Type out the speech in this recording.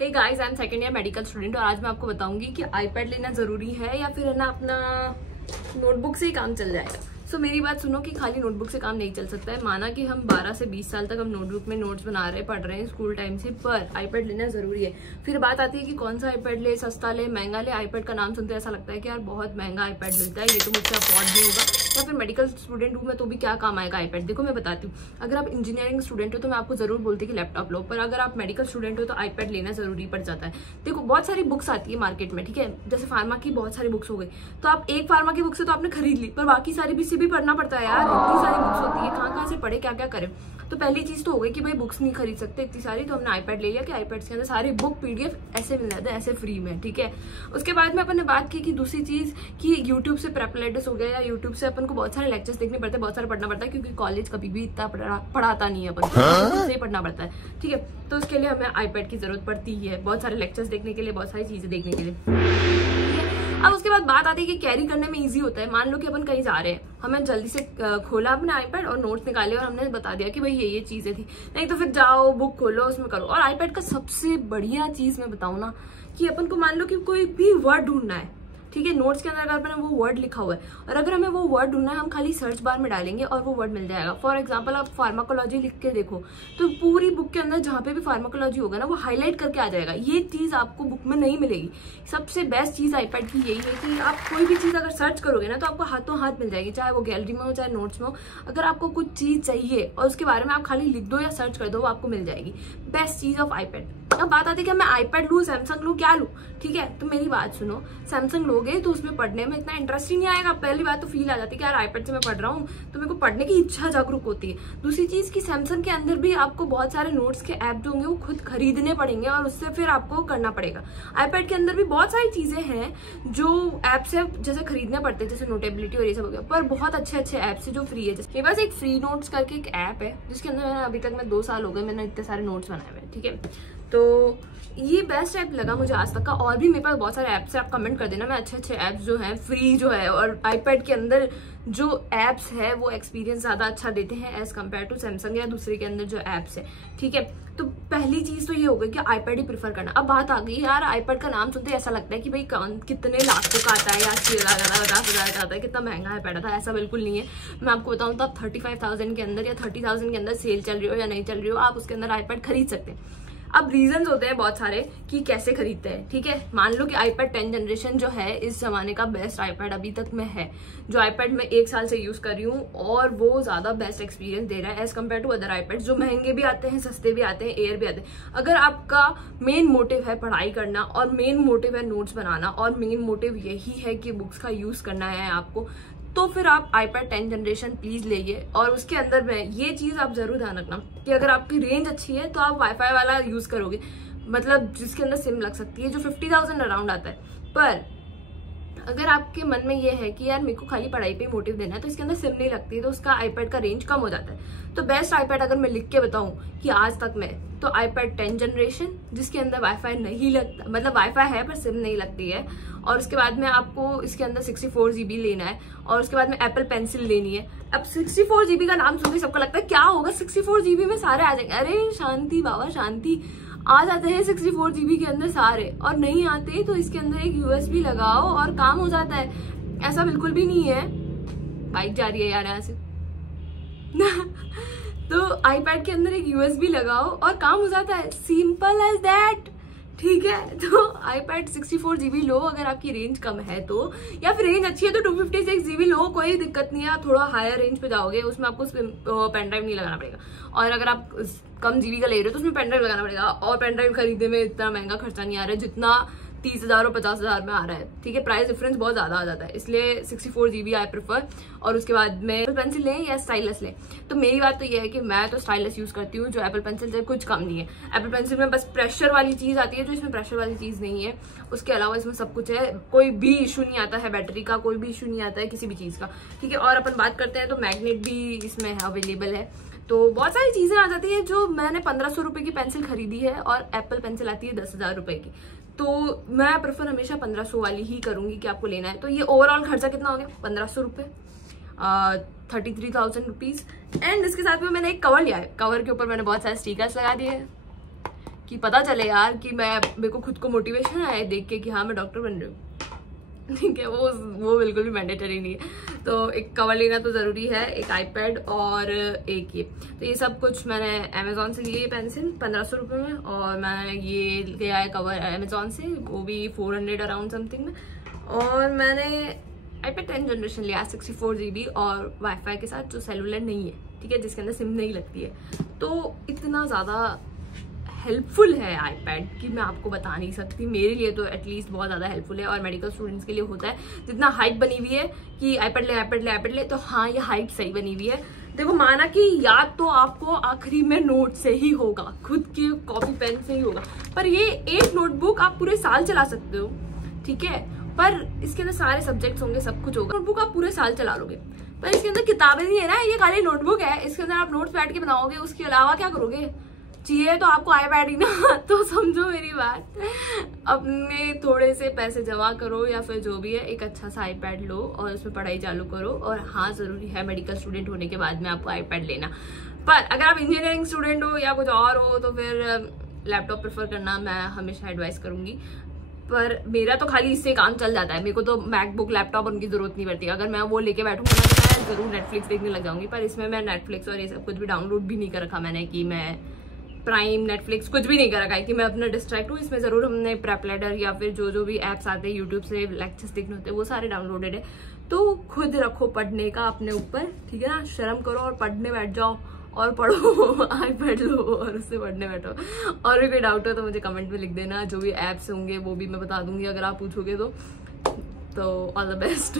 Hey guys, I am second year medical student और आज मैं आपको बताऊंगी कि आईपैड लेना जरूरी है या फिर है ना अपना नोटबुक से ही काम चल जाएगा। सो मेरी बात सुनो कि खाली नोटबुक से काम नहीं चल सकता है। माना कि हम 12 से 20 साल तक हम नोटबुक में नोट्स बना रहे हैं, पढ़ रहे हैं स्कूल टाइम से, पर आईपैड लेना जरूरी है। फिर बात आती है कि कौन सा आईपैड ले, सस्ता ले, महंगा ले। आईपैड का नाम सुनते ऐसा लगता है कि यार बहुत महंगा आईपैड मिलता है, ये तो मुझसे अफोर्ड नहीं होगा, या फिर मेडिकल स्टूडेंट हूँ मैं तो भी क्या काम आएगा आईपैड। देखो मैं बताती हूँ, अगर आप इंजीनियरिंग स्टूडेंट हो तो मैं आपको जरूर बोलती कि लैपटॉप लो, पर अगर आप मेडिकल स्टूडेंट हो तो आईपैड लेना जरूरी पड़ जाता है। देखो बहुत सारी बुक्स आती है मार्केट में, ठीक है, जैसे फार्मा की बहुत सारी बुक्स हो गई, तो आप एक फार्मा की बुक से तो आपने खरीद ली, पर बाकी सारी भी से भी पढ़ना पड़ता है यार। इतनी सारी बुक्स होती है, कहाँ से पढ़े, क्या क्या करें। तो पहली चीज तो हो गई कि भाई बुक्स नहीं खरीद सकते इतनी सारी, तो हमने आईपैड ले लिया कि आईपैड के अंदर सारी बुक पीडीएफ ऐसे मिल जाते हैं, ऐसे फ्री में, ठीक है। उसके बाद में अपन ने बात की कि दूसरी चीज कि यूट्यूब से प्रेपलेटिस हो गया, या यूट्यूब से अपन को बहुत सारे लेक्चर्स देखने पड़ते हैं, बहुत सारा पढ़ना पड़ता है, क्योंकि कॉलेज कभी भी इतना पढ़ाता नहीं है, अपन को से पढ़ना पड़ता है, ठीक है। तो उसके लिए हमें आईपैड की जरूरत पड़ती है, बहुत सारे लेक्चर्स देखने के लिए, बहुत सारी चीजें देखने के लिए। अब उसके बाद बात आती है कि कैरी करने में इजी होता है। मान लो कि अपन कहीं जा रहे हैं, हमें जल्दी से खोला अपने आईपैड और नोट्स निकाले और हमने बता दिया कि भाई ये चीजें थी, नहीं तो फिर जाओ बुक खोलो उसमें करो। और आईपैड का सबसे बढ़िया चीज मैं बताऊं ना, कि अपन को मान लो कि कोई भी वर्ड ढूंढना है, ठीक है, नोट्स के अंदर अगर अपन वो वर्ड लिखा हुआ है और अगर हमें वो वर्ड ढूंढना है, हम खाली सर्च बार में डालेंगे और वो वर्ड मिल जाएगा। फॉर एग्जांपल आप फार्माकोलॉजी लिख के देखो तो पूरी बुक के अंदर जहां पे भी फार्माकोलॉजी होगा ना, वो हाईलाइट करके आ जाएगा। ये चीज आपको बुक में नहीं मिलेगी। सबसे बेस्ट चीज आईपैड की यही है कि आप कोई भी चीज अगर सर्च करोगे ना तो आपको हाथों हाथ मिल जाएगी, चाहे वो गैलरी में हो चाहे नोट्स में हो। अगर आपको कुछ चीज चाहिए और उसके बारे में आप खाली लिख दो या सर्च कर दो, वो आपको मिल जाएगी। बेस्ट चीज ऑफ आईपैड। अब बात आती है कि मैं आईपैड लूं, सैमसंग लूं, क्या लूं, ठीक है। तो मेरी बात सुनो, सैमसंग लोगे तो उसमें पढ़ने में इतना इंटरेस्ट ही नहीं आएगा। पहली बात तो फील आ जाती है कि यार आईपैड से मैं पढ़ रहा हूँ तो मेरे को पढ़ने की इच्छा जागरूक होती है। दूसरी चीज की सैमसंग के अंदर भी आपको बहुत सारे नोट्स के ऐप जो होंगे वो खुद खरीदने पड़ेंगे और उससे फिर आपको करना पड़ेगा। आईपैड के अंदर भी बहुत सारी चीजें हैं जो ऐप से जैसे खरीदने पड़ते हैं, जैसे नोटेबिलिटी और ये सब हो गया, पर बहुत अच्छे अच्छे ऐप्स है जो फ्री है। जैसे मेरे पास एक फ्री नोट्स करके एक ऐप है जिसके अंदर मैंने अभी तक मैं 2 साल हो गए मैंने इतने सारे नोट्स बनाए हुए, ठीक है। तो ये बेस्ट ऐप लगा मुझे आज तक का। और भी मेरे पास बहुत सारे ऐप्स है, आप कमेंट कर देना, मैं अच्छे अच्छे ऐप्स जो हैं फ्री जो है और आईपैड के अंदर जो ऐप्स है वो एक्सपीरियंस ज्यादा अच्छा देते हैं एज कम्पेयर टू सैमसंग या दूसरे के अंदर जो ऐप्स है, ठीक है। तो पहली चीज तो ये हो गई कि आईपैड ही प्रेफर करना। अब बात आ गई यार, आईपैड का नाम सुनते ऐसा लगता है कि भाई कितने लाखों का आता है या 50,000 का आता है, कितना महंगा आईपैड आता है। ऐसा बिल्कुल नहीं है। मैं आपको बताऊं तो आप 35,000 के अंदर या 30,000 के अंदर सेल चल रही हो या नहीं चल रही हो, आप उसके अंदर आईपैड खरीद सकते हैं। अब रीजंस होते हैं बहुत सारे कि कैसे खरीदते हैं, ठीक है। मान लो कि आईपैड 10 जनरेशन जो है इस जमाने का बेस्ट आईपैड अभी तक में है, जो आईपैड मैं 1 साल से यूज कर रही हूँ और वो ज्यादा बेस्ट एक्सपीरियंस दे रहा है as compare to other iPad जो महंगे भी आते हैं, सस्ते भी आते हैं, एयर भी आते हैं। अगर आपका मेन मोटिव है पढ़ाई करना और मेन मोटिव है नोट्स बनाना और मेन मोटिव यही है कि बुक्स का यूज करना है आपको, तो फिर आप आईपैड 10 जनरेशन प्लीज लेइए। और उसके अंदर में ये चीज आप जरूर ध्यान रखना कि अगर आपकी रेंज अच्छी है तो आप वाईफाई वाला यूज करोगे, मतलब जिसके अंदर सिम लग सकती है, जो 50,000 अराउंड आता है। पर अगर आपके मन में ये है कि यार मेरे को खाली पढ़ाई पे मोटिव देना है तो इसके अंदर सिम नहीं लगती, तो उसका आईपैड का रेंज कम हो जाता है। तो बेस्ट आईपैड अगर मैं लिख के बताऊं कि आज तक में, तो आईपैड 10 जनरेशन जिसके अंदर वाईफाई नहीं लगता, मतलब वाईफाई है पर सिम नहीं लगती है। और उसके बाद में आपको इसके अंदर 64 GB लेना है और उसके बाद में एप्पल पेंसिल लेनी है। अब 64 GB का नाम सुन के सबको लगता है क्या होगा 64 GB में सारे आ जाएंगे। अरे शांति बाबा शांति, आ जाते हैं 64 GB के अंदर सारे, और नहीं आते तो इसके अंदर एक USB लगाओ और काम हो जाता है। ऐसा बिल्कुल भी नहीं है। बाइक जा रही है यार यहाँ से तो आईपैड के अंदर एक USB लगाओ और काम हो जाता है, सिंपल एज दैट, ठीक है। तो आईपैड 64 GB लो अगर आपकी रेंज कम है तो, या फिर रेंज अच्छी है तो 256 GB लो, कोई दिक्कत नहीं है। थोड़ा हायर रेंज पे जाओगे उसमें आपको पेन ड्राइव नहीं लगाना पड़ेगा, और अगर आप कम जीबी का ले रहे हो तो उसमें पेन ड्राइव लगाना पड़ेगा। और पेन ड्राइव खरीदने में इतना महंगा खर्चा नहीं आ रहा है जितना 30,000 और 50,000 में आ रहा है, ठीक है। प्राइस डिफरेंस बहुत ज्यादा आ जाता है, इसलिए 64 GB आई प्रेफर। और उसके बाद में एप्पल पेंसिल लें या स्टाइलस लें, तो मेरी बात तो ये है कि मैं तो स्टाइलस यूज करती हूँ, जो एप्पल पेंसिल से कुछ कम नहीं है। एप्पल पेंसिल में बस प्रेशर वाली चीज आती है, जो इसमें प्रेशर वाली चीज नहीं है। उसके अलावा इसमें सब कुछ है, कोई भी इशू नहीं आता है बैटरी का, कोई भी इशू नहीं आता है किसी भी चीज का, ठीक है। और अपन बात करते हैं तो मैग्नेट भी इसमें अवेलेबल है। तो बहुत सारी चीजें आ जाती है। जो मैंने 1500 रुपए की पेंसिल खरीदी है और एप्पल पेंसिल आती है 10,000 रुपए की, तो मैं प्रेफर हमेशा 1500 वाली ही करूंगी कि आपको लेना है। तो ये ओवरऑल खर्चा कितना हो गया, 1500 रुपए, 33,000 रुपीज। एंड इसके साथ में मैंने एक कवर लिया है, कवर के ऊपर मैंने बहुत सारे स्टिकर्स लगा दिए हैं, कि पता चले यार कि मेरे को खुद को मोटिवेशन आए देख के कि हाँ मैं डॉक्टर बन रही हूँ। ठीक है, वो बिल्कुल भी मैंडेटरी नहीं है। तो एक कवर लेना तो ज़रूरी है, एक आईपैड और एक ये। तो ये सब कुछ मैंने अमेजोन से लिए, पेंसिल 1500 रुपये में, और मैं ये लिया है कवर अमेजोन से, वो भी 400 अराउंड समथिंग में। और मैंने आईपैड 10 जनरेशन लिया 64 GB और वाईफाई के साथ, जो सेलुलर नहीं है, ठीक है, जिसके अंदर सिम नहीं लगती है। तो इतना ज़्यादा हेल्पफुल है आईपैड कि मैं आपको बता नहीं सकती। मेरे लिए तो एटलीस्ट बहुत ज़्यादा हेल्पफुल है, और मेडिकल स्टूडेंट्स के लिए होता है। जितना हाइट बनी हुई है कि आईपैड ले आईपैड ले आईपैड ले, तो हाँ ये हाइट सही बनी हुई है। देखो, माना कि याद तो आपको आखिरी में नोट से ही होगा, खुद के कॉपी पेन से ही होगा, पर ये एक नोटबुक आप पूरे साल चला सकते हो, ठीक है। पर इसके अंदर सारे सब्जेक्ट्स होंगे, सब कुछ होगा। नोटबुक आप पूरे साल चला लोगे, पर इसके अंदर किताबें नहीं है ना, ये खाली नोटबुक है। इसके अंदर आप नोट्स बैठ के बनाओगे, उसके अलावा क्या करोगे? चाहिए तो आपको आईपैड ही ना। तो समझो मेरी बात, अपने थोड़े से पैसे जमा करो या फिर जो भी है, एक अच्छा सा आईपैड लो और उसमें पढ़ाई चालू करो। और हाँ, जरूरी है मेडिकल स्टूडेंट होने के बाद में आपको आईपैड लेना, पर अगर आप इंजीनियरिंग स्टूडेंट हो या कुछ और हो तो फिर लैपटॉप प्रेफर करना मैं हमेशा एडवाइस करूंगी। पर मेरा तो खाली इससे काम चल जाता है, मेरे को तो मैकबुक लैपटॉप उनकी जरूरत नहीं पड़ती। अगर मैं वो लेके बैठूंगा ना तो मैं जरूर नेटफ्लिक्स देखने लग जाऊंगी, पर इसमें मैं नेटफ्लिक्स और ये सब कुछ भी डाउनलोड भी नहीं कर रखा मैंने, कि मैं प्राइम नेटफ्लिक्स कुछ भी नहीं कर रखा है कि मैं अपना डिस्ट्रैक्ट हूँ। इसमें जरूर हमने प्रेप लैडर या फिर जो भी एप्स आते हैं यूट्यूब से लेक्चर्स देखने होते हैं, वो सारे डाउनलोडेड है। तो खुद रखो पढ़ने का अपने ऊपर, ठीक है ना, शर्म करो और पढ़ने बैठ जाओ और पढ़ो। आईपैड लो और उससे पढ़ने बैठो। और भी कोई डाउट हो तो मुझे कमेंट में लिख देना, जो भी एप्स होंगे वो भी मैं बता दूंगी अगर आप पूछोगे तो ऑल द बेस्ट।